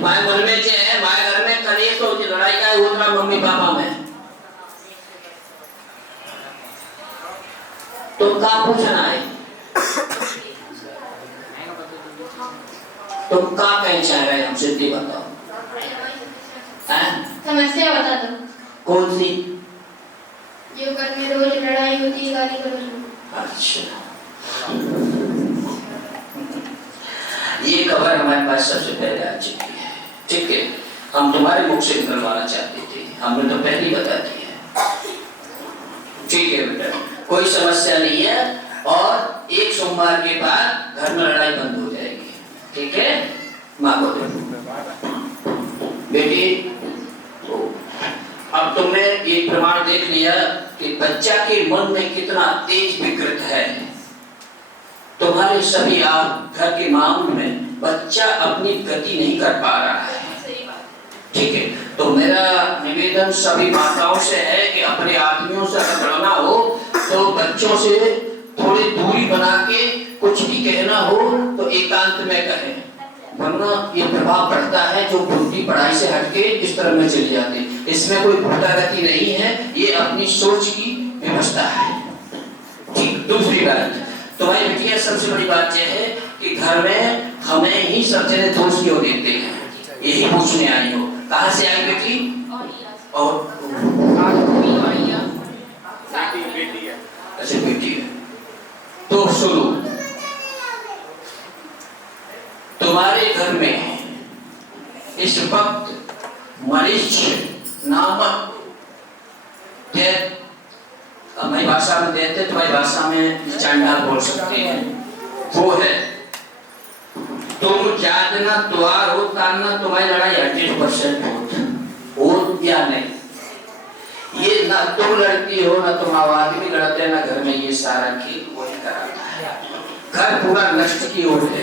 तुम्हारे मन में जो है हमारे घर में कलेश तो लड़ाई का होता है मम्मी पापा में, तो क्या पूछना है? तुम क्या कहना चाह रहे हैं हमसे, ये बताओ। समस्या बता दो। कौन सी? जो घर में रोज लड़ाई होती है, गाली गलौज। अच्छा, ये खबर हमारे पास सबसे पहले आ चुकी है, ठीक है। हम तुम्हारे मुख से निकलवाना चाहते थे, हमने तो पहले ही बता दिया, ठीक है बेटा, कोई समस्या नहीं है। और एक सोमवार के बाद घर में लड़ाई बंद हो जाएगी, ठीक है। माँ को दो बेटी। अब तुमने ये प्रमाण देख लिया कि बच्चा के मन में कितना तेज विकृत है। तुम्हारे सभी आप घर के मामले में बच्चा अपनी गति नहीं कर पा रहा है, ठीक है। तो मेरा निवेदन सभी माताओं से है कि अपने आदमियों से अगर लड़ना हो तो बच्चों से थोड़ी दूरी बना के कुछ भी कहना हो तो एकांत में कहें, वरना ये प्रभाव पड़ता है जो बुद्धि पढ़ाई से हटके इस तरह में चली जाती है। इसमें कोई भूतागति नहीं है, ये अपनी सोच की व्यवस्था है, ठीक। दूसरी बात, तुम्हारी बेटिया सबसे बड़ी बात यह है कि घर में हमें ही सब जने दोष क्यों देते हैं, यही पूछने आई हो। कहाँ से आई बेटी? और अच्छा बेटी है, तो सुनो, तुम्हारे घर में इस वक्त मरीच नामक हमारी भाषा में देते, तुम्हारी भाषा में चांडाल बोल सकते हैं, वो है। तुम जागना द्वार हो तानना, तुम्हारी लड़ाई 100% हो या नहीं, ये ना तुम लड़ती हो ना तुम आदमी लड़ते, ना घर में ये सारा खेल वही कराता है, घर पूरा नष्ट की ओर है,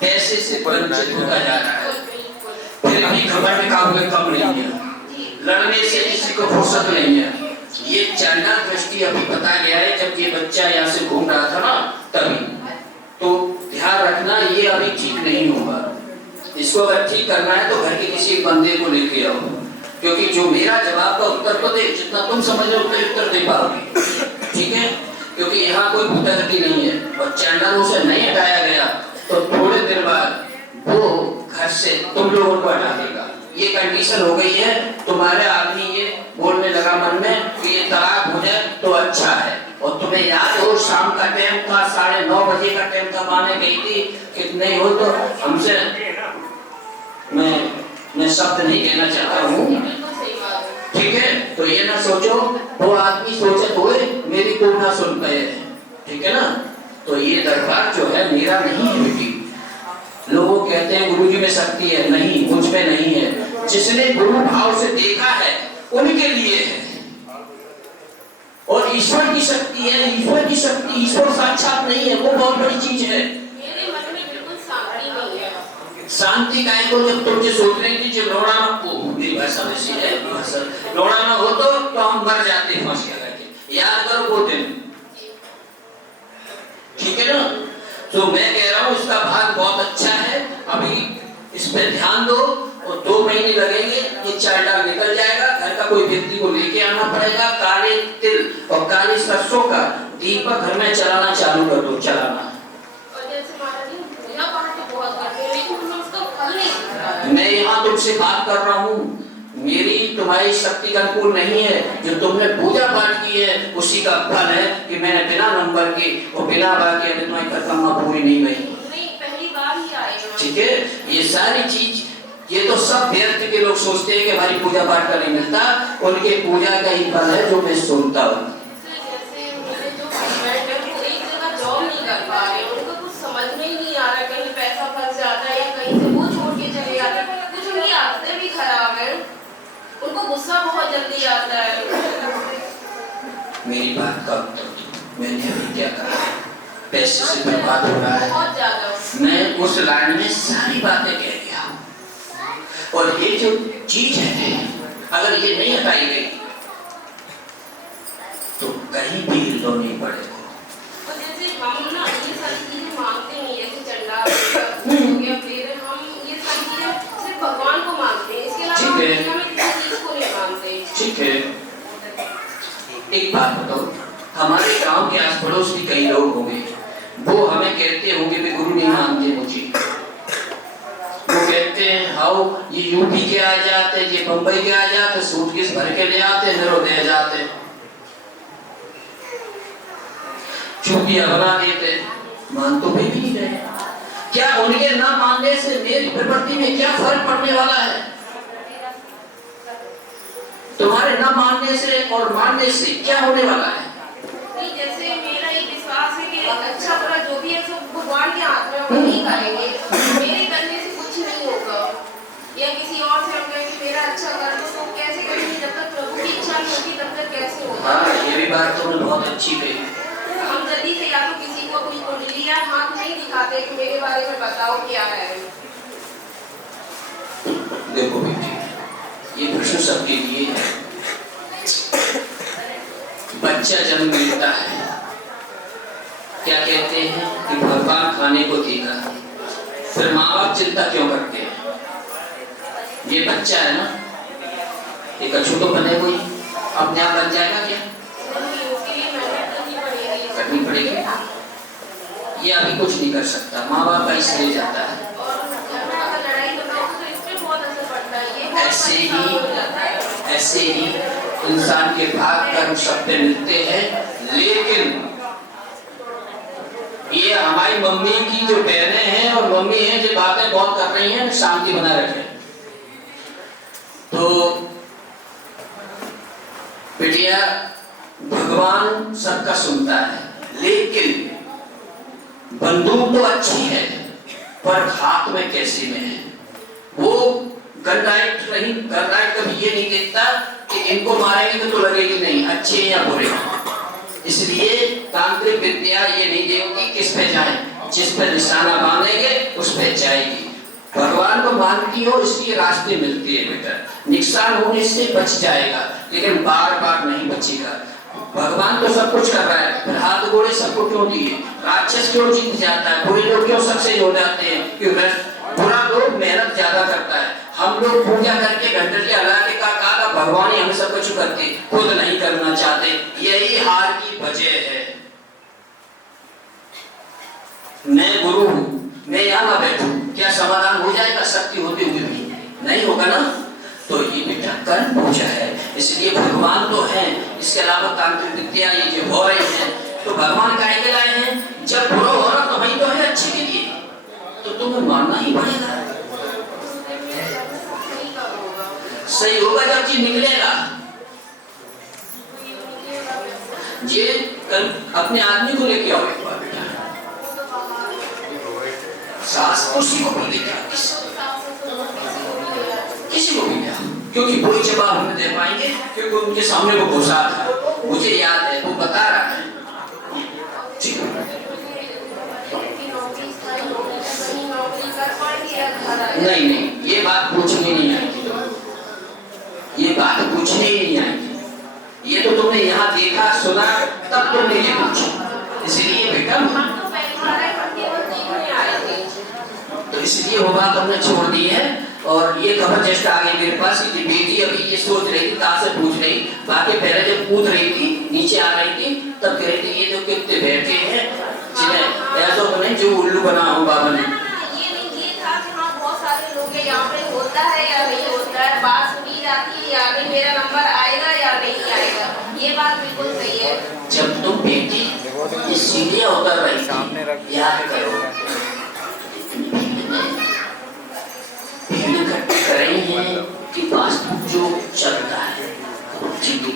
पैसे से वंचित होता जा रहा है। फिर भी खबर में काम में कम नहीं है, लड़ने से किसी को फुर्सत नहीं है। ये चांडाल दृष्टि अभी पता गया है, जब ये बच्चा यहाँ से घूम रहा था ना तभी, तो ध्यान रखना ये अभी ठीक नहीं होगा। इसको अगर ठीक करना है तो घर के किसी बंदे को लेके आओ, क्योंकि जो मेरा जवाब का उत्तर तो दे, जितना तुम समझ रहे हो उतना उत्तर दे पाओगे, ठीक है। क्योंकि यहाँ कोई भूतागति नहीं है, और चांडालों से नहीं हटाया गया तो थोड़े देर बाद वो घर से तुम लोगों को हटा देगा। ये कंडीशन हो गई है। तुम्हारे आदमी ये बोलने लगा मन में कि ये तलाक हो जाए तो अच्छा है, और तुम्हें याद हो शाम का टाइम था, 9:30 बजे का टाइम था, माने गई थी कि नहीं हो तो हमसे, मैं शब्द नहीं कहना चाहता हूँ, ठीक है। तो ये ना सोचो वो आदमी सोचे तो मेरी को ना सुन पाए, ठीक है ना। तो ये दरबार जो है मेरा नहीं है बेटी। लोग कहते हैं गुरु जी में शक्ति है, नहीं, मुझ में नहीं है। जिसने गुरु भाव से देखा है उनके लिए है, और ईश्वर की शक्ति है, ईश्वर की शक्ति, ईश्वर साक्षात नहीं है, वो बहुत बड़ी चीज है। मेरे मन में बिल्कुल शांति नहीं है। शांति काहे को? जब तुम जो सोच रही थी जब रोना ना हो, मेरी भाषा वैसी है, रोना ना हो तो हम मर जाते हैं फांसी लगा के, याद करो वो दिन, ठीक है ना। तो मैं कह रहा हूँ इसका भाग बहुत अच्छा है, अभी इस पे ध्यान दो, और 2 महीने लगेंगे, ये चांडाल निकल जाएगा। घर का कोई व्यक्ति को लेके आना पड़ेगा, काले तिल और काली सरसों का दीपक घर में चलाना चालू कर दो, चलाना। मैं यहाँ तुमसे बात कर रहा हूँ, मेरी तुम्हारी शक्ति का अनुकूल नहीं है। जो तुमने पूजा पाठ की है उसी का फल है कि मैंने बिना नंबर के और बिना बात के तुम्हारी परिक्रमा पूरी नहीं हुई, पहली बार ही आए, ठीक है। ये सारी चीज, ये तो सब व्यर्थ के लोग सोचते हैं कि हमारी पूजा पाठ का नहीं मिलता, उनके पूजा का ही फल है जो मैं सुनता हूँ। उनको गुस्सा बहुत जल्दी आता है। मेरी बात का उत्तर दो, मैंने अभी क्या कहा? पैसे से बर्बाद हो रहा है, बहुत ज्यादा। मैं उस लाइन में सारी बातें कह गया, और ये जो चीज है अगर ये नहीं हटाई गई तो कहीं भी हिलो नहीं पड़ेगा। और जैसे हम ना ये सारी चीजें मांगते नहीं, जैसे चंडाल हो गया, फिर हम ये हमारे गांव के आस पड़ोस भी कई लोग होंगे, वो हमें कहते होंगे भी गुरु नहीं मानते मुझे। वो कहते हैं आओ ये यूपी के आ जाते, ये बंबई के आ जाते, सूटकेस भर के ले आते, नरोदय जाते, चुपिया बना देते, मान तो भी नहीं रहे। क्या उनके ना मानने से मेरी प्रवृत्ति में क्या फर्क पड़ने वाला है? तुम्हारे ना मानने से और मानने से क्या होने वाला है? नहीं, जैसे मेरा एक विश्वास है कि अच्छा बुरा जो भी है सब भगवान के हाथ में, वो नहीं करेंगे। मेरे करने से कुछ नहीं होगा, या किसी और से हम कहें कि मेरा अच्छा कर दो, तो कैसे करेंगे? जब तक प्रभु की इच्छा नहीं होगी तब तक कैसे होगा? हाँ, ये भी बात तुमने बहुत अच्छी कही। हम जल्दी से या तो किसी को कोई कुंडली या हाथ नहीं दिखाते कि मेरे बारे में बताओ क्या है। देखो बेटी, ये प्रश्न सबके लिए है। बच्चा जन्म लेता है, क्या कहते हैं कि भगवान खाने को देगा, फिर माँ बाप चिंता क्यों करते हैं? ये बच्चा है ना, एक अछू तो बने कोई अपने आप बन जाएगा क्या? करनी पड़ेगी। ये अभी कुछ नहीं कर सकता, माँ बाप का इसलिए जाता है। ऐसे ही इंसान के भाग कर्म सब पे मिलते हैं, लेकिन ये हमारी मम्मी की जो बहनें हैं और मम्मी हैं जो बातें बहुत कर रही हैं, शांति बना रखे। तो बेटिया, भगवान सबका सुनता है, लेकिन बंदूक तो अच्छी है पर हाथ में कैसे में है। वो गन राइट कभी ये नहीं देखता कि इनको मारेंगे तो लगेगी नहीं, अच्छे या बुरे। इसलिए तांत्रिक विद्या ये नहीं देखती किस पे जाए, जिस पे निशाना बांधेंगे उस पे जाएगी। भगवान को मानती हो इसलिए रास्ते मिलती है बेटा, नुकसान होने से बच जाएगा, लेकिन बार बार नहीं बचेगा। भगवान तो सब कुछ कर रहा है, फिर हाथ गोड़े सबको क्यों दिए? राक्षस क्यों जीत जाता है? बुरे लोग क्यों सक्सेस हो जाते हैं? क्योंकि बुरा लोग मेहनत ज्यादा करता है। हम लोग पूजा करके घंटे हला के कहा भगवान ही हमें सब कुछ करते, खुद नहीं करना चाहते। यही हार की वजह है। मैं गुरु हूँ, मैं यहाँ ना बैठू, क्या समाधान हो जाएगा? शक्ति होते हुए भी नहीं होगा ना। तो ये बेटा कर्म पूजा है, इसलिए भगवान तो है। इसके अलावा तांत्रिक विद्या ये जो हो रही है, तो भगवान काहे के लाए हैं? जब बुरा हो रहा तो वही तो है अच्छे के लिए, तो तुम्हें मानना ही पड़ेगा। सही होगा जब चीज निकलेगा। ये अपने आदमी को लेके आओ एक बार बेटा, सास उसी को भी लेके आओ, किसी को भी ले आओ, क्योंकि वही जवाब हमें दे पाएंगे, क्योंकि उनके सामने वो घुसा था, मुझे याद है, वो बता रहा है। नहीं, ये बात पूछने नहीं आई थी, ये बात पूछने ही नहीं आई थी। ये तो तुमने यहाँ देखा सुना तब तुमने ये पूछा, इसलिए बेटा तो इसलिए वो बात हमने छोड़ दी है। और ये खबर जस्ट आ गई मेरे पास कि बेटी अभी ये सोच रही थी, कहाँ से पूछ रही, बाकी पहले जब कूद रही थी नीचे आ रही थी तब कह रही थी ये जो कितने बैठे हैं, जिन्हें ऐसा तो नहीं जो उल्लू बना हो बाबा ने। यहाँ पे होता है या नहीं होता है, बात सुनी जाती है या नहीं, मेरा नंबर आएगा या नहीं आएगा, ये बात बिल्कुल सही है। जब तुम बेटी ये सीढ़ियाँ उतर रही थी, याद करो भीड़ इकट्ठी कर रही है कि वास्तु जो चलता है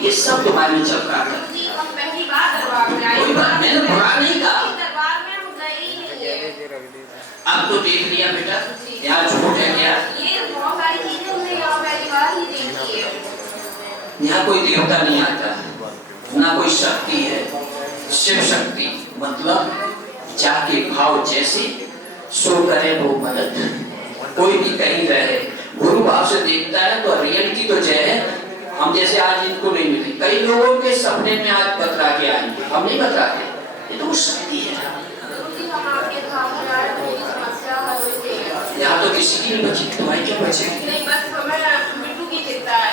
ये सब तुम्हारे में चल रहा था। हम पहली बार दरबार में आए, कोई बात मैंने बुरा नहीं कहा, दरबार में हम गए ही नहीं है। अब तो देख लिया बेटा, यहाँ झूठ है क्या? ये बहुत सारी चीजें हमने यहाँ पहली बार ही देखी है। यहाँ कोई देवता नहीं आता, ना कोई शक्ति है, शिव शक्ति मतलब जाके भाव जैसे सो करे वो मदद। कोई भी कहीं रहे गुरु भाव से देखता है तो रियलिटी तो जय है। हम जैसे आज इनको नहीं मिली, कई लोगों के सपने में आज बतरा के आएंगे, हम नहीं बतराते, ये तो शक्ति है। यहाँ तो किसी की नहीं बची, तुम्हारी क्या बचेगी? नहीं, बस हमें बिट्टू की चिंता है।